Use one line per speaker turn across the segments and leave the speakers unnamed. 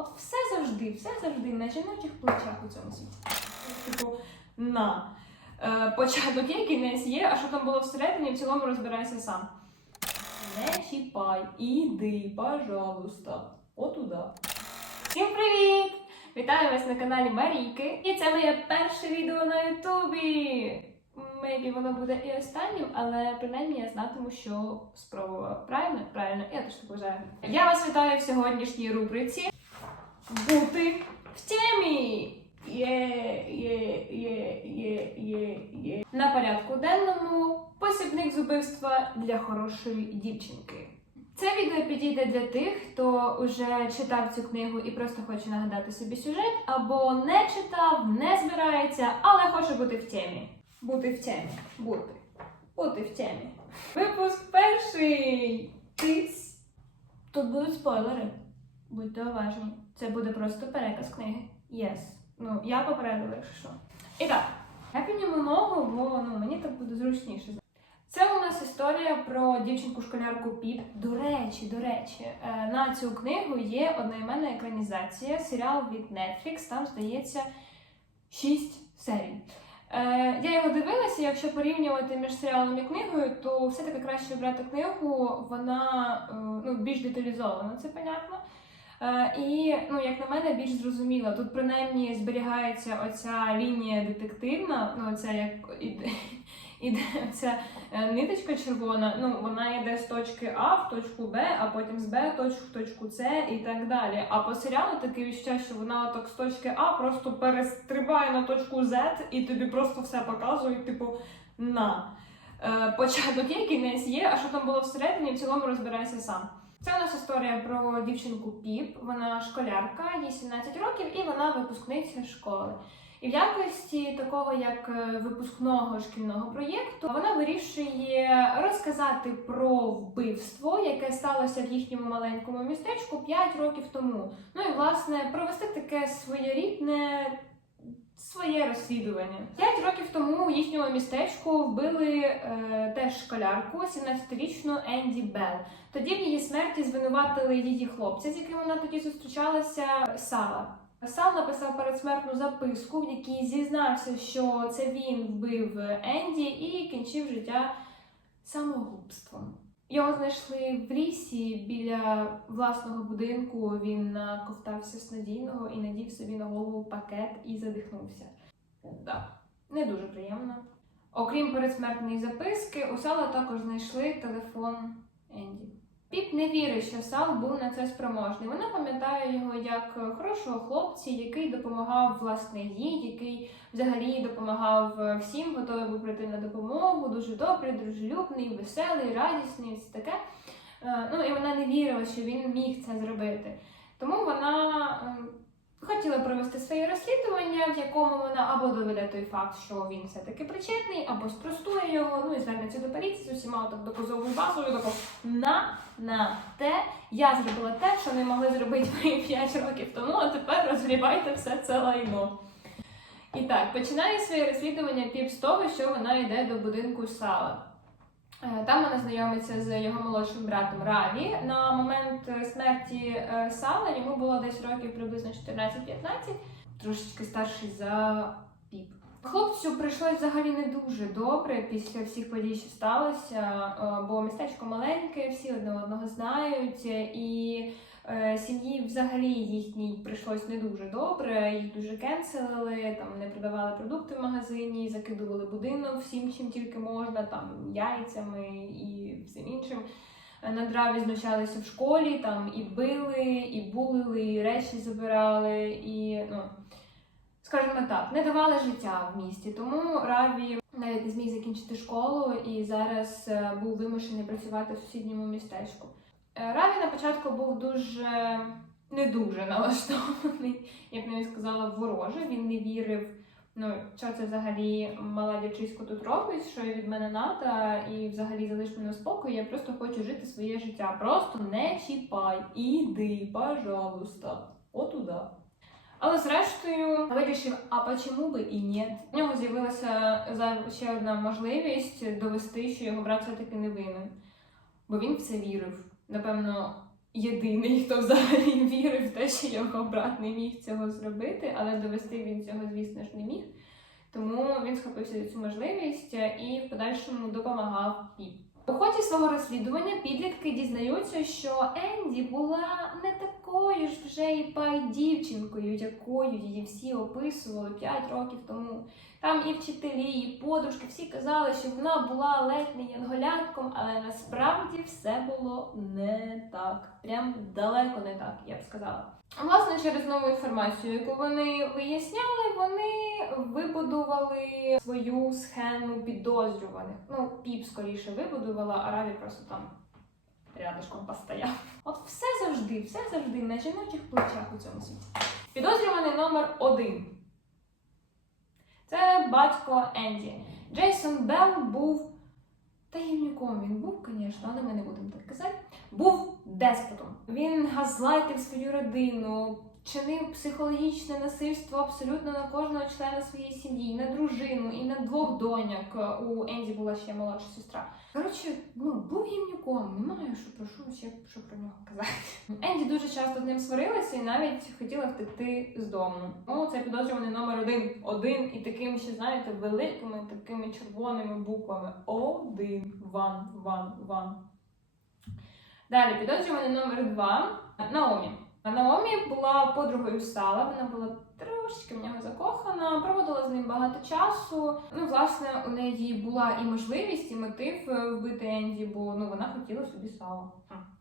От все завжди, все завжди на жіночих плечах у цьому світі. Типу, на. Е, початок є, кінець є, а що там було всередині, в цілому розбирайся сам. Не чіпай, іди, пожалуйста, отуда. Всім привіт! Вітаю вас на каналі Марійки. І це моє перше відео на Ютубі. Мейбі воно буде і останнім, але принаймні я знатиму, що спробувала. Правильно? Правильно, я теж так вважаю. Я вас вітаю в сьогоднішній рубриці Бути в темі! Є, є, є, є, є, є. На порядку денному посібник з убивства для хорошої дівчинки. Це відео підійде для тих, хто вже читав цю книгу і просто хоче нагадати собі сюжет, або не читав, не збирається, але хоче бути в темі. Бути в темі. Бути. Бути в темі. Випуск перший. Тиць. Тут будуть спойлери. Будьте уважні. Це буде просто переказ книги. Yes. Ну, я попередила, якщо що. І так, я підніму ногу, бо ну, мені так буде зручніше. Це у нас історія про дівчинку-школярку Піп. До речі, до речі, е, на цю книгу є одноіменна екранізація, серіал від Netflix, там здається 6 серій. Е, я його дивилася, якщо порівнювати між серіалом і книгою, то все-таки краще брати книгу, вона е, ну, більш деталізована, це понятно. Е, і, ну, як на мене, більш зрозуміла. Тут принаймні зберігається оця лінія детективна, ну, оця як іде, ця е, ниточка червона, ну, вона йде з точки А в точку Б, а потім з Б точку в точку С і так далі. А по серіалу таке відчуття, що вона отак з точки А просто перестрибає на точку Z і тобі просто все показує, типу, на. Е, початок є, кінець є, а що там було всередині, в цілому розбирайся сам. Це у нас історія про дівчинку Піп. Вона школярка, їй 17 років, і вона випускниця школи. І в якості такого як е, випускного шкільного проєкту вона вирішує розказати про вбивство, яке сталося в їхньому маленькому містечку 5 років тому. Ну і власне провести таке своєрідне. Своє розслідування. П'ять років тому у їхньому містечку вбили е, теж школярку, 17-річну Енді Белл. Тоді в її смерті звинуватили її хлопця, з яким вона тоді зустрічалася, Сала. Сал написав передсмертну записку, в якій зізнався, що це він вбив Енді і кінчив життя самогубством. Його знайшли в лісі біля власного будинку. Він наковтався снодійного і надів собі на голову пакет і задихнувся. Так, не дуже приємно. Окрім передсмертної записки, у Сала також знайшли телефон Енді. Піп не вірить, що Сал був на це спроможний. Вона пам'ятає його як хорошого хлопця, який допомагав власне їй, який взагалі допомагав всім, готовий був прийти на допомогу, дуже добрий, дружелюбний, веселий, радісний, все таке. Е, Ну і вона не вірила, що він міг це зробити. Тому вона ем, хотіла провести своє розслідування, в якому вона або доведе той факт, що він все-таки причетний, або спростує його, ну і звернеться до поліції з усіма так доказовою базою, тако на, на те. Я зробила те, що не могли зробити ви 5 років тому, а тепер розгрібайте все це лайно. І так, починає своє розслідування піп з того, що вона йде до будинку Сала. Е, Там вона знайомиться з його молодшим братом Раві. На момент смерті е, Сала йому було десь років приблизно 14-15, трошечки старший за піп. Хлопцю прийшлось взагалі не дуже добре після всіх подій, що сталося, е, бо містечко маленьке, всі одне одного знають, і сім'ї взагалі їхній прийшлось не дуже добре. Їх дуже кенселили, там не продавали продукти в магазині, закидували будинок всім, чим тільки можна, там яйцями і всім іншим. Е, На драві знущалися в школі, там і били, і булили, і речі забирали, і ну. Скажімо так, не давали життя в місті, тому Раві навіть не зміг закінчити школу і зараз е, був вимушений працювати в сусідньому містечку. Е, Раві на початку був дуже не дуже налаштований, я б навіть сказала, вороже. Він не вірив, ну що це взагалі мала дівчисько тут робить, що від мене надо, і взагалі залиш мене в спокій, я просто хочу жити своє життя. Просто не чіпай, іди, пожалуйста, отуда. Але зрештою вирішив, а чому би і ні. У нього з'явилася ще одна можливість довести, що його брат все-таки не винен. Бо він в це вірив. Напевно, єдиний, хто взагалі вірив в те, що його брат не міг цього зробити, але довести він цього, звісно ж, не міг. Тому він схопився за цю можливість і в подальшому допомагав Піп. У ході свого розслідування підлітки дізнаються, що Енді була не такою ж вже і пай дівчинкою, якою її всі описували 5 років тому. Там і вчителі, і подружки всі казали, що вона була ледь не янголятком, але насправді все було не так. Прям далеко не так, я б сказала. Власне, через нову інформацію, яку вони виясняли, вони вибудували свою схему підозрюваних. Ну, піп скоріше вибудувала, а Раві просто там рядышком постояв. От все завжди, все завжди на жіночих плечах у цьому світі. Підозрюваний номер один. Це батько Енді. Джейсон Белл був таємником. Він був, звісно, але ми не будемо так казати. Був деспотом. Він газлайтив свою родину, чинив психологічне насильство абсолютно на кожного члена своєї сім'ї, на дружину, і на двох доняк. У Енді була ще молодша сестра. Коротше, ну був гімнюком, немає що про що ще що про нього казати. Енді дуже часто з ним сварилася і навіть хотіла втекти з дому. Ну, це підозрюваний номер один. Один і таким ще, знаєте, великими такими червоними буквами. Один. Ван, ван, ван. Далі, підозрюваний номер два Наомі. Наомі була подругою Сала, вона була трошечки в нього закохана, проводила з ним багато часу. Ну, власне, у неї була і можливість, і мотив е, вбити Енді, бо ну, вона хотіла собі Сала.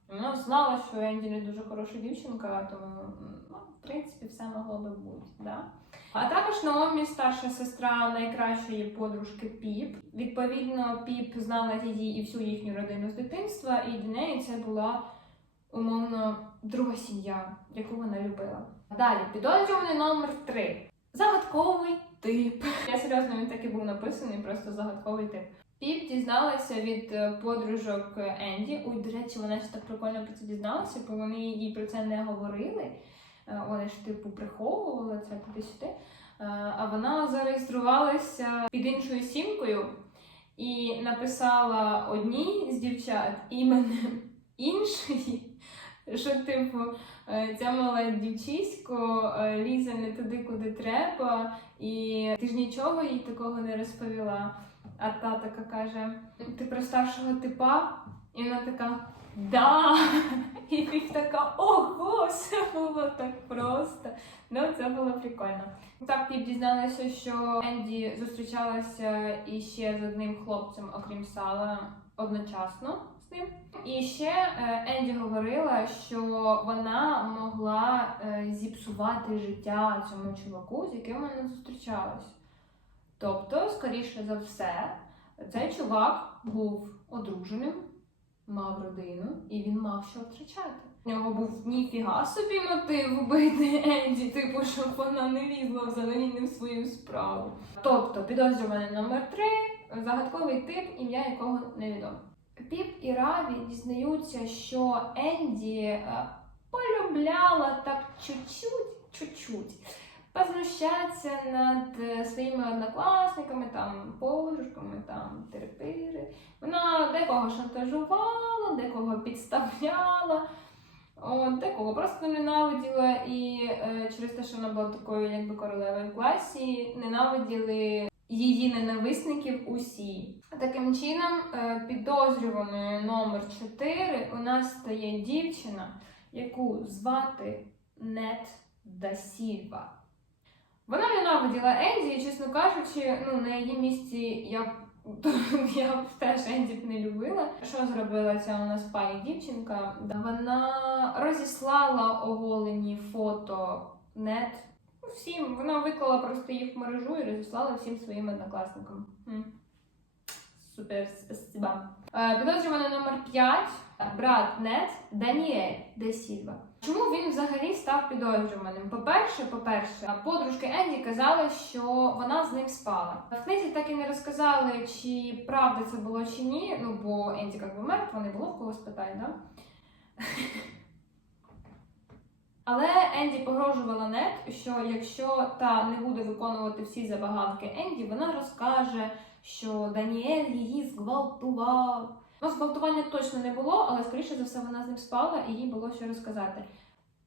Вона знала, що Енді не дуже хороша дівчинка, тому ну, в принципі все могло би бути. Да? А також Наомі старша сестра найкращої подружки Піп. Відповідно, Піп знала її і всю їхню родину з дитинства, і для неї це була умовно друга сім'я, яку вона любила. Далі, підозрюваний номер три. Загадковий тип. Я серйозно він так і був написаний, просто загадковий тип. Піп дізналася від е, подружок Енді. Ой, до речі, вона ж так прикольно про це дізналася, бо вони їй про це не говорили. Е, Вони ж типу приховували це туди-сюди. Е, А вона зареєструвалася під іншою сімкою і написала одній з дівчат іменем іншої, що типу е, ця мала дівчисько е, лізе не туди, куди треба, і ти ж нічого їй такого не розповіла. А та така каже: ти про старшого типа? І вона така. Да! І Піп така, ого, все було так просто. Ну, це було прикольно. Так, Піп дізналася, що Енді зустрічалася іще з одним хлопцем, окрім Сала, одночасно з. І ще е, Енді говорила, що вона могла е, зіпсувати життя цьому чуваку, з яким вона зустрічалась. Тобто, скоріше за все, цей чувак був одруженим, мав родину, і він мав що втрачати. У нього був ніфіга собі мотив вбити Енді, типу, щоб вона не лізла взагалі не свою справу. Тобто, підозрюваний номер три, загадковий тип, ім'я якого невідомо. Піп і Раві дізнаються, що Енді е, полюбляла так чуть-чуть, чуть-чуть познущатися над е, своїми однокласниками, там, подружками, там, терпири. Вона декого шантажувала, декого підставляла, от, декого просто ненавиділа. І е, через те, що вона була такою якби королевою в класі, ненавиділи її ненависників усі. Таким чином, е, підозрюваною номер 4 у нас стає дівчина, яку звати Нет Дасільва. Вона ненавиділа Енді, і, чесно кажучи, ну, на її місці я, б- я б теж Енді б не любила. Що зробила ця у нас пані дівчинка? Вона розіслала оголені фото нет всім. Вона виклала просто їх в мережу і розіслала всім своїм однокласникам. Супер, спасибо. Е, Підозрюваний номер 5, брат Нет Даніель де Сільва. Чому він взагалі став підозрюваним? По-перше, по-перше, подружки Енді казали, що вона з ним спала. В книзі так і не розказали, чи правда це було чи ні. Ну бо Енді як би мертва, не було в кого спитати, да? Але Енді погрожувала Нет, що якщо та не буде виконувати всі забаганки Енді, вона розкаже, що Даніель її зґвалтував, Ну, зґвалтування точно не було, але скоріше за все вона з ним спала і їй було що розказати.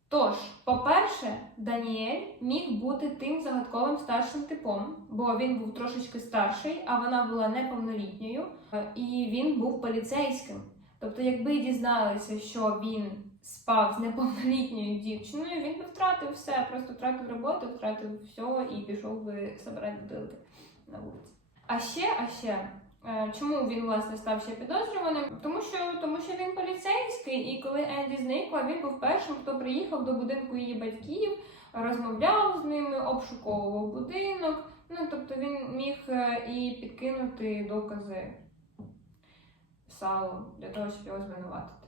Тож, по-перше, Даніель міг бути тим загадковим старшим типом, бо він був трошечки старший, а вона була неповнолітньою, е, і він був поліцейським. Тобто, якби дізналися, що він спав з неповнолітньою дівчиною, він би втратив все, просто втратив роботу, втратив все і пішов би забирати бутилки на вулиці. А ще, а ще. е, Чому він власне став ще підозрюваним? Тому що тому що він поліцейський, і коли Енді зникла, він був першим, хто приїхав до будинку її батьків, розмовляв з ними, обшуковував будинок. Ну тобто він міг е, і підкинути докази салу для того, щоб його звинуватити.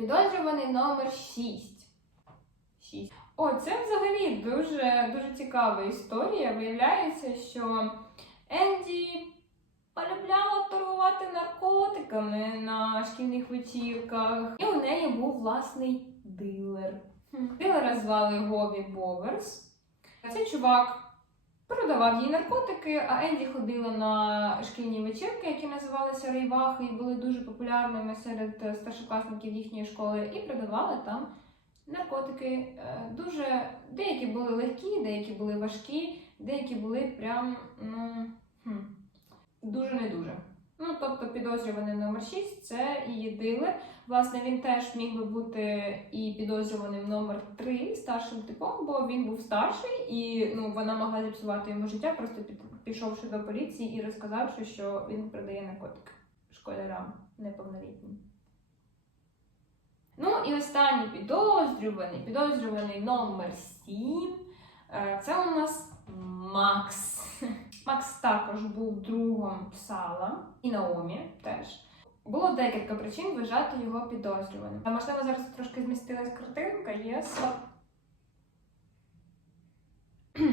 Підозрюваний номер 6. 6. О, це взагалі дуже, дуже цікава історія. Виявляється, що Енді полюбляла торгувати наркотиками на шкільних вечірках, і у неї був власний дилер. Дилера звали Гові Боверс. Цей чувак продавав їй наркотики, а Енді ходила на шкільні вечірки, які називалися рейвахи, і були дуже популярними серед старшокласників їхньої школи, і продавала там наркотики. Е, Дуже деякі були легкі, деякі були важкі, деякі були прям ну, хм, дуже не дуже. Ну, тобто підозрюваний номер 6 це її дилер. Власне, він теж міг би бути і підозрюваним номер 3 старшим типом, бо він був старший, і ну, вона могла зіпсувати йому життя, просто пішовши до поліції і розказавши, що він продає наркотики школярам неповнолітнім. Ну і останній підозрюваний, підозрюваний номер 7. е, Це у нас Макс. Макс також був другом Сала і Наомі теж. Було декілька причин вважати його підозрюваним. А можливо, зараз трошки змістилась картинка, єс.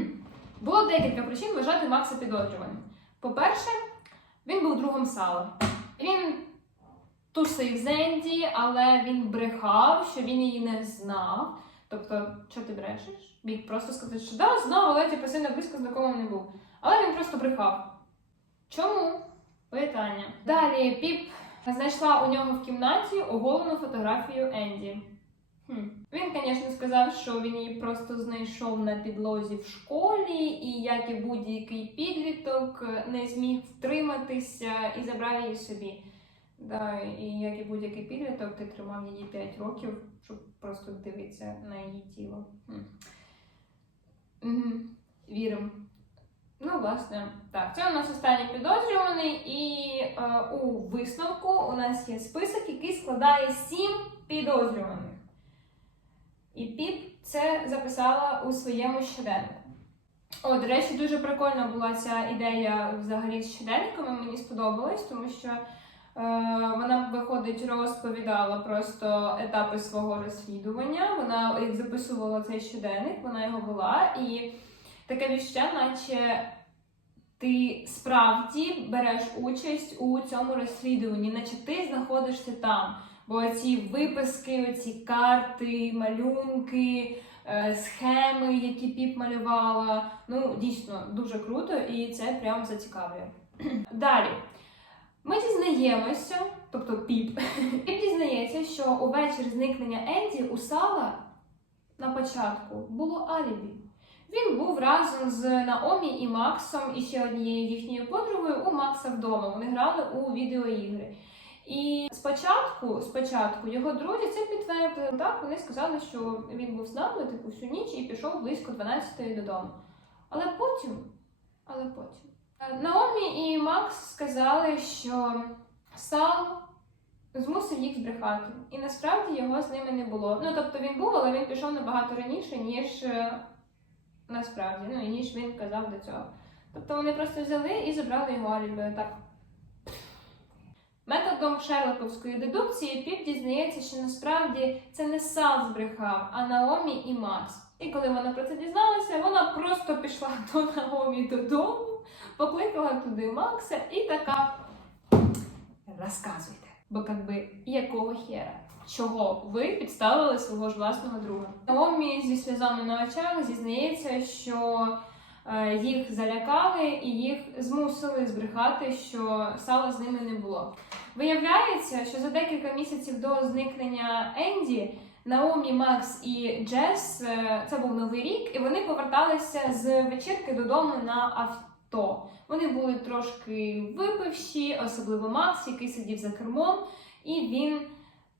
Було декілька причин вважати Макса підозрюваним. По-перше, він був другом Сала. Він тусив з Енді, але він брехав, що він її не знав. Тобто, що ти брешеш? Міг просто сказати, що да, але типу, сильно близько знайомим не був. Але він просто брехав. Чому? Питання. Далі Піп знайшла у нього в кімнаті оголену фотографію Енді. Хм. Він, звісно, сказав, що він її просто знайшов на підлозі в школі, і як і будь-який підліток не зміг втриматися і забрав її собі. Да, і як і будь-який підліток, ти тримав її 5 років, щоб просто дивитися на її тіло. Віримо. Ну, власне, так. Це у нас останній підозрюваний, і е, у висновку у нас є список, який складає сім підозрюваних. І Піп це записала у своєму щоденнику. О, до речі, дуже прикольна була ця ідея взагалі з щоденниками. Мені сподобалось, тому що вона, виходить, розповідала просто етапи свого розслідування. Вона як записувала цей щоденник, вона його вела. І таке відчуття, наче ти справді береш участь у цьому розслідуванні, наче ти знаходишся там. Бо ці виписки, оці карти, малюнки, е, схеми, які піп малювала, ну дійсно дуже круто, і це прям зацікавлює. Далі. Ми дізнаємося, тобто піп, піп дізнається, що увечері зникнення Енді у Сала на початку було алібі. Він був разом з Наомі і Максом і ще однією їхньою подругою у Макса вдома. Вони грали у відеоігри. І спочатку, спочатку його друзі це підтвердили. Так, вони сказали, що він був з нами типу всю ніч і пішов близько 12-ї додому. Але потім, але потім. Наомі і Макс сказали, що Сал змусив їх збрехати. І насправді його з ними не було. Ну тобто він був, але він пішов набагато раніше, ніж е, насправді, ну і ніж він казав до цього. Тобто вони просто взяли і забрали його аліби Так. Методом Шерлоковської дедукції Піп дізнається, що насправді це не Сал збрехав, а Наомі і Макс. І коли вона про це дізналася, вона просто пішла до Наомі додому, покликала туди Макса і така розказуйте. Бо якби якого хера? Чого ви підставили свого ж власного друга? Наомі зі сльозами на очах зізнається, що їх залякали і їх змусили збрехати, що сала з ними не було. Виявляється, що за декілька місяців до зникнення Енді Наомі, Макс і Джес е, це був новий рік, і вони поверталися з вечірки додому на авто. Вони були трошки випивші, особливо Макс, який сидів за кермом, і він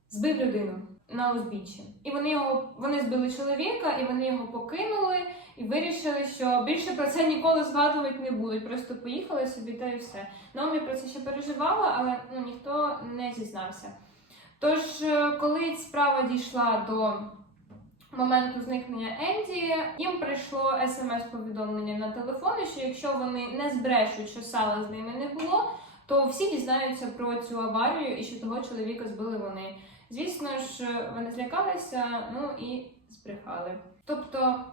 збив людину на узбіччі. І вони його вони збили чоловіка, і вони його покинули і вирішили, що більше про це ніколи згадувати не будуть. Просто поїхали собі та і все. Наомі про це ще переживала, але ну, ніхто не зізнався. Тож, е, коли справа дійшла до моменту зникнення Енді, їм прийшло смс-повідомлення на телефони, що якщо вони не збрешуть, що сала з ними не було, то всі дізнаються про цю аварію і що того чоловіка збили вони. Звісно ж, вони злякалися, ну і збрехали. Тобто,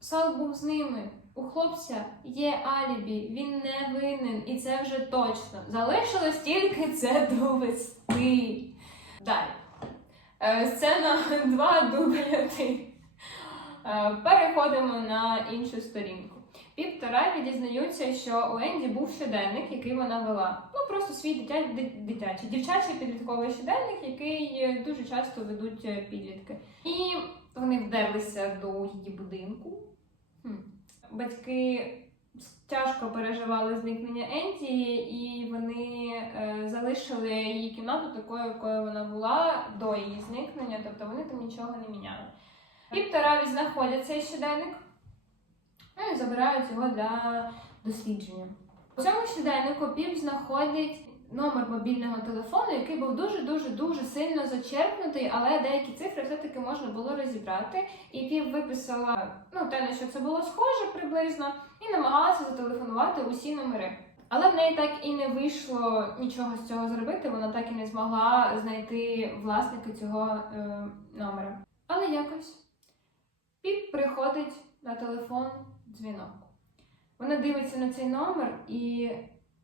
Сал був з ними. У хлопця є алібі, він не винен, і це вже точно. Залишилось тільки це довести. Далі. Е, Сцена 2 дубль 1. Е, Переходимо на іншу сторінку. Піп та дізнаються, що у Енді був щоденник, який вона вела. Ну просто свій дитя, дитячий, дівчачий підлітковий щоденник, який е, дуже часто ведуть е, підлітки. І вони вдерлися до її будинку. Хм. Батьки тяжко переживали зникнення Енді, і вони е, залишили її кімнату такою, якою вона була до її зникнення, тобто вони там нічого не міняли. Піп та знаходять цей щоденник ну, і забирають його для дослідження. У цьому щоденнику Піп знаходить номер мобільного телефону, який був дуже дуже дуже сильно зачерпнутий, але деякі цифри все-таки можна було розібрати. І Піп виписала ну, те, на що це було схоже приблизно, і намагалася зателефонувати усі номери. Але в неї так і не вийшло нічого з цього зробити, вона так і не змогла знайти власника цього е, номера. Але якось Піп приходить на телефон дзвінок. Вона дивиться на цей номер і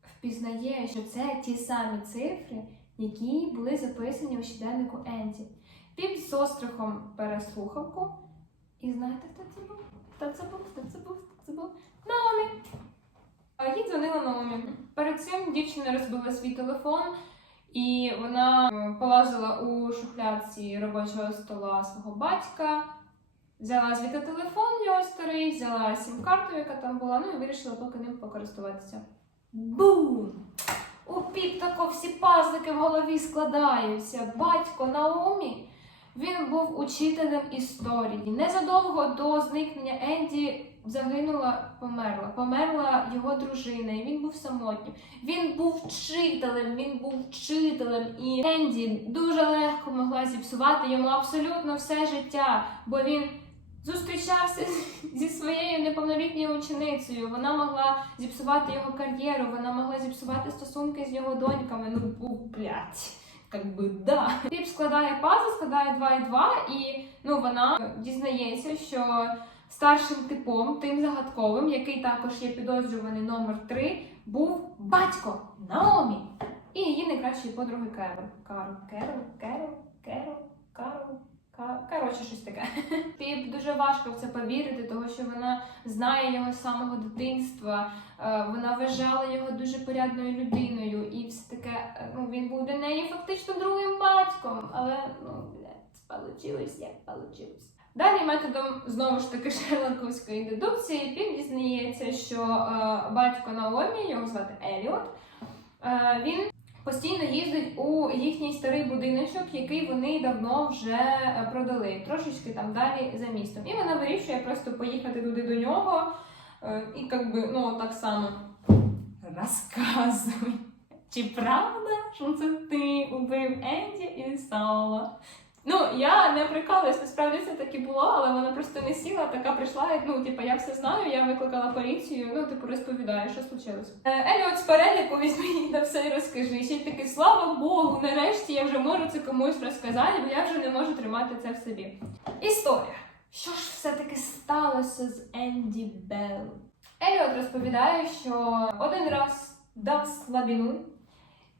впізнає, що це ті самі цифри, які були записані у щоденнику Енді. Піп з острахом бере слухавку. І знаєте, хто це був? Хто це був? Хто це був? Хто це був? Наомі! А їй дзвонила Наомі. Перед цим дівчина розбила свій телефон, і вона полазила у шухлядці робочого стола свого батька. Взяла звідти телефон його старий, взяла сім-карту, яка там була, ну і вирішила поки ним покористуватися. Бум! У пік тако всі пазлики в голові складаються. Батько Наомі, він був учителем історії. Незадовго до зникнення Енді загинула, померла. Померла його дружина, і він був самотнім. Він був вчителем, він був вчителем, і Енді дуже легко могла зіпсувати йому абсолютно все життя, бо він зустрічався зі своєю неповнолітньою ученицею. Вона могла зіпсувати його кар'єру, вона могла зіпсувати стосунки з його доньками. Ну, бу- блядь. Как би да. Піп складає пазл, складає 2 і 2, і ну вона дізнається, що старшим типом, тим загадковим, який також є підозрюваний номер 3, був батько Наомі і її найкращої подруги Керол. Карл, Керол, Керол, Керол, Карл. Коротше, щось таке. Піп дуже важко в це повірити, тому що вона знає його з самого дитинства. Е, Вона вважала його дуже порядною людиною, і все таке, е, ну він був для неї фактично другим батьком. Але ну блядь, получилось як получилось. Далі методом знову ж таки шерлоковської дедукції Піп дізнається, що е, батько Наомі, його звати Еліот, він постійно їздить у їхній старий будиночок, який вони давно вже е, продали, трошечки там далі за містом. І вона вирішує просто поїхати туди до нього е, і як би, ну так само розказуй. Чи правда, що це ти убив Енді і Сала? Ну, я не прикалуюсь, насправді це так і було, але вона просто не сіла, така прийшла, і ну, типу, я все знаю, я викликала поліцію, ну, типу, розповідаю, що случилось. Е, Еліот з переліку візьми на все і розкажи. Ще й таки, слава Богу, нарешті я вже можу це комусь розказати, бо я вже не можу тримати це в собі. Історія. Що ж все-таки сталося з Енді Белл? Еліот розповідає, що один раз дав слабіну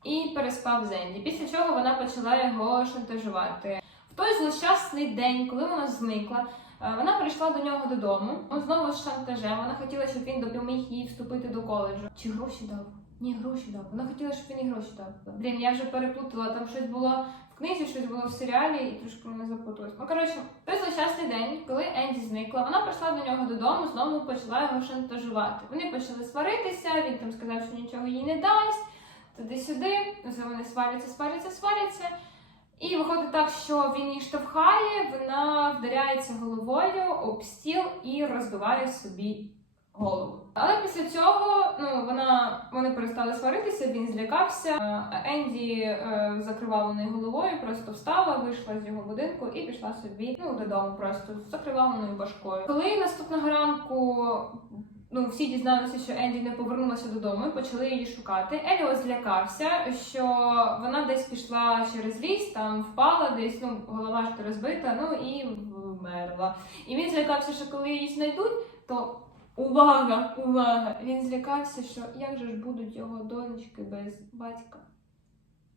і переспав з Енді, після чого вона почала його шантажувати. Той злощасний день, коли вона зникла, е, Вона прийшла до нього додому, он знову з шантажем. Вона хотіла, щоб він допоміг їй вступити до коледжу. Чи гроші дав? Ні, гроші дав. Вона хотіла, щоб він і гроші дав. Блін, я вже переплутала, там щось було в книзі, щось було в серіалі, і трошки мене запуталось. Ну коротше, той злощасний день, коли Енді зникла, вона прийшла до нього додому, знову почала його шантажувати. Вони почали сваритися, він там сказав, що нічого їй не дасть, туди-сюди. Вони сваряться, сваряться, сваряться. І виходить так, що він її штовхає, вона вдаряється головою об стіл і розбиває собі голову. Але після цього ну вона вони перестали сваритися, він злякався. Енді е, закривала неї головою, просто встала, вийшла з його будинку і пішла собі ну додому, просто з закривавленою башкою. Коли наступного ранку ну всі дізналися, що Енді не повернулася додому, і почали її шукати. Еліо злякався, що вона десь пішла через ліс, там впала, десь ну голова ж розбита, ну і вмерла. І він злякався, що коли її знайдуть, то увага, увага! Він злякався, що як же ж будуть його донечки без батька.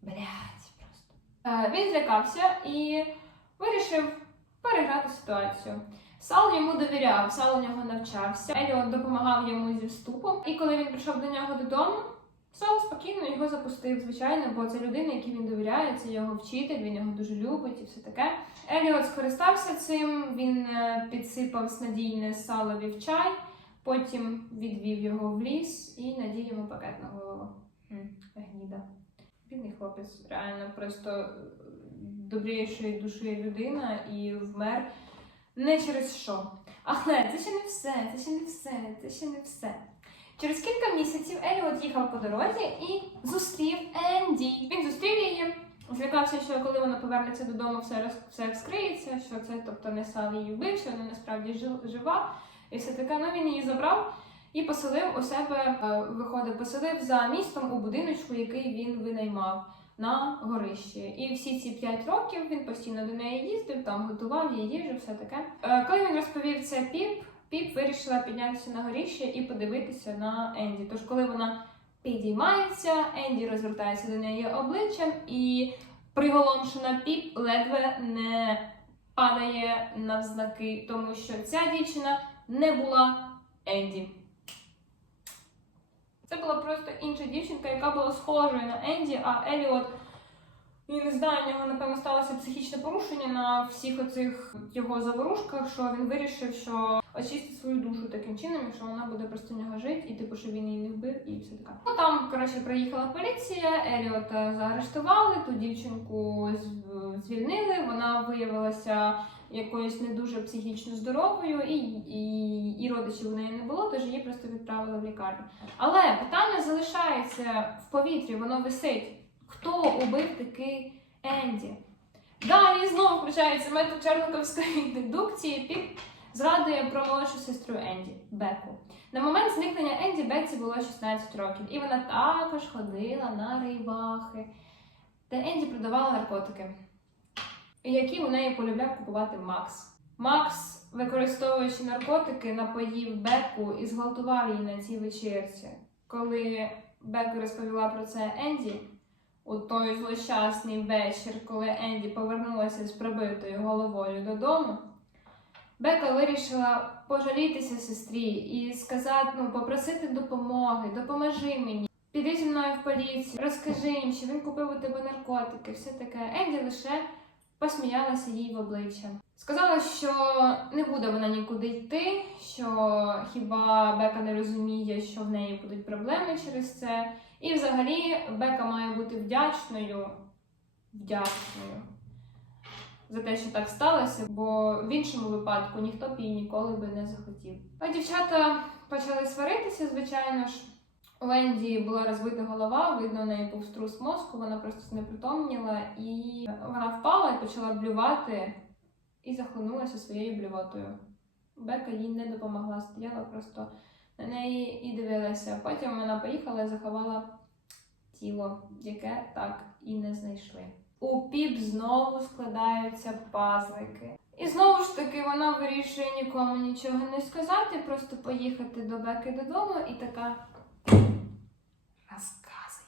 Блять, просто. Е, він злякався і вирішив переграти ситуацію. Сал йому довіряв, Сал у нього навчався. Еліот допомагав йому зі вступом. І коли він прийшов до нього додому, Сал спокійно його запустив, звичайно, бо це людина, якій він довіряє, це його вчитель, він його дуже любить і все таке. Еліот скористався цим, він е, підсипав снадійне салові в чай, потім відвів його в ліс і надів йому пакет на голову. Гніда. Бідний хлопець, реально просто е, добрішої душі людина і вмер не через що. Але це ще не все, це ще не все, це ще не все. Через кілька місяців Еліот їхав по дорозі і зустрів Енді. Він зустрів її, злякався, що коли вона повернеться додому, все роз, все вскриється, що це тобто не сам її вбив, що вона насправді жива, і все таке. Ну він її забрав і поселив у себе, е, виходить, поселив за містом у будиночку, який він винаймав на горищі. І всі ці п'ять років він постійно до неї їздив, там готував їй їжу, все таке. Е, Коли він розповів це Піп, Піп вирішила піднятися на горіще і подивитися на Енді. Тож, коли вона підіймається, Енді розвертається до неї обличчям, і приголомшена Піп ледве не падає навзнаки, тому що ця дівчина не була Енді. Це була просто інша дівчинка, яка була схожою на Енді, а Еліот. Я не знаю, у нього, напевно, сталося психічне порушення на всіх оцих його заворушках, що він вирішив, що очистить свою душу таким чином, якщо вона буде просто нього жити, і типу, що він її не вбив, і все таке. Ну там, коротше, приїхала поліція, Еліота заарештували, ту дівчинку звільнили. Вона виявилася якоюсь не дуже психічно здоровою, і, і, і родичів у неї не було, тож її просто відправили в лікарню. Але питання залишається в повітрі, воно висить. Хто убив таки Енді? Далі знову включається метод Черниковської дедукції. Піп згадує про молодшу сестру Енді Беку. На момент зникнення Енді Беці було 16 років, і вона також ходила на рейвахи, де Енді продавала наркотики, які у неї полюбляв купувати Макс. Макс, використовуючи наркотики, напоїв Беку і зґвалтував її на цій вечірці. Коли Бека розповіла про це Енді, у той злощасний вечір, коли Енді повернулася з пробитою головою додому, Бека вирішила пожалітися сестрі і сказати, ну, попросити допомоги, допоможи мені. Піди зі мною в поліцію, розкажи їм, що він купив у тебе наркотики, все таке. Енді лише посміялася їй в обличчя. Сказала, що не буде вона нікуди йти, що хіба Бека не розуміє, що в неї будуть проблеми через це. І взагалі Бека має бути вдячною, вдячною за те, що так сталося, бо в іншому випадку ніхто б її ніколи би не захотів. А дівчата почали сваритися, звичайно ж. У Ленді була розбита голова, видно, у неї був струс мозку, вона просто знепритомніла, і вона впала і почала блювати і захлинулася своєю блювотою. Бека їй не допомогла, стояла просто на неї і дивилася. Потім вона поїхала і заховала тіло, яке так і не знайшли. У піп знову складаються пазлики. І знову ж таки вона вирішує нікому нічого не сказати, просто поїхати до Беки додому і така розказуй.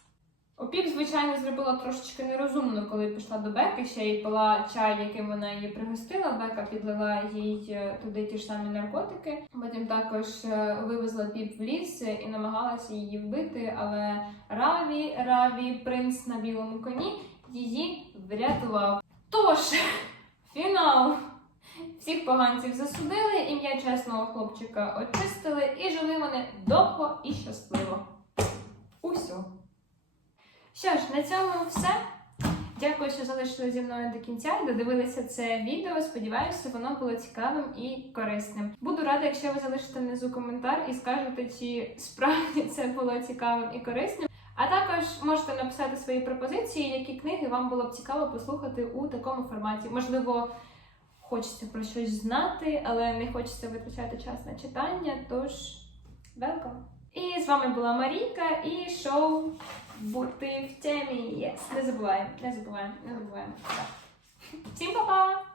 Опіп, звичайно, зробила трошечки нерозумно, коли пішла до Беки, ще й пила чай, яким вона її пригостила. Бека підлила їй е, туди ті ж самі наркотики. Потім також е, вивезла піп в ліс і намагалася її вбити, але Раві, Раві, принц на білому коні, її врятував. Тож, фінал. Поганців засудили, ім'я чесного хлопчика очистили, і жили вони довго і щасливо. Усьо. Що ж, на цьому все. Дякую, що залишили зі мною до кінця і додивилися це відео. Сподіваюся, воно було цікавим і корисним. Буду рада, якщо ви залишите внизу коментар і скажете, чи справді це було цікавим і корисним. А також можете написати свої пропозиції, які книги вам було б цікаво послухати у такому форматі. Можливо, хочеться про щось знати, але не хочеться витрачати час на читання. Тож, welcome! І з вами була Марійка і шоу Бути в темі. Yes. Не забуваємо, не забуваємо, не забуваємо. Всім па-па!